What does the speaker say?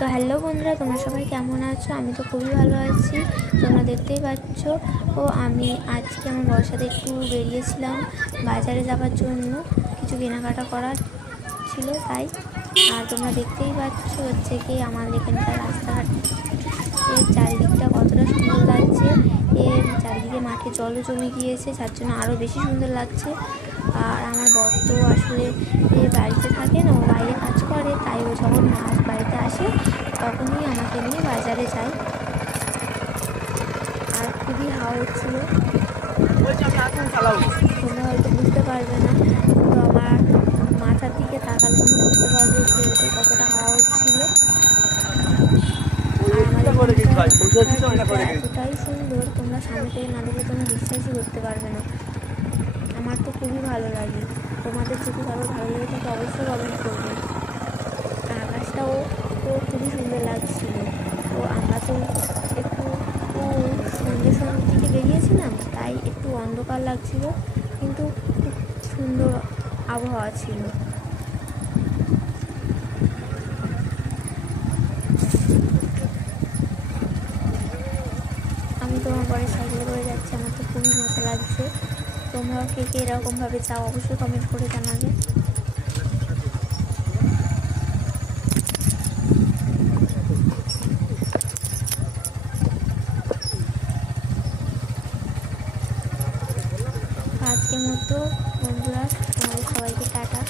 তো হ্যালো বন্ধুরা, তোমরা সবাই কেমন আছো? আমি তো খুবই ভালো আছি, তোমরা দেখতেই পাচ্ছ। ও আমি আজকে আমার বরের সাথে একটু বেরিয়েছিলাম বাজারে যাওয়ার জন্য, কিছু কেনাকাটা করার ছিল তাই। আর তোমরা দেখতেই পাচ্ছ হচ্ছে কি আমাদের এখানকার রাস্তাঘাট এর চারিদিকটা কতটা সুন্দর লাগছে। এর চারিদিকে মাঠে জলও জমে গিয়েছে, যার জন্য আরও বেশি সুন্দর লাগছে। আর আমার বর তো আসলে বাড়িতে থাকে না, ও বাইরে কাজ করে, তাই ও যখন বাড়িতে আসে তখনই আমাকে নিয়ে বাজারে যায়। আর খুবই হাওয়া হচ্ছিল, তোমরা হয়তো বুঝতে পারবে না, তো আমার মাথার দিকে তাকালে তুমি বুঝতে পারবে যে কতটা হাওয়া হচ্ছিল। আর আমাদের এতটাই সুন্দর, তোমরা সামনে থেকে না দেখলে তোমরা বিশ্বাসই করতে পারবে না। আমার তো খুবই ভালো লাগে, তোমাদের যদি কারো ভালো লেগে থাকে অবশ্যই কমেন্ট করবে। আর আকাশটাও তো খুবই সুন্দর লাগছিল। তো আমরা তো একটু সন্ধ্যের দিকে বেরিয়েছিলাম, তাই একটু অন্ধকার লাগছিল, কিন্তু খুব সুন্দর আবহাওয়া ছিল। আমি তো আমার পরে সাইকেলে করে যাচ্ছি, আমার তো খুবই মজা লাগছে। তোমরাও কে কে এরকমভাবে চাও অবশ্যই কমেন্ট করে জানাবে। আজকের মতো বন্ধুরা, তোমাদের সবাইকে টাটা।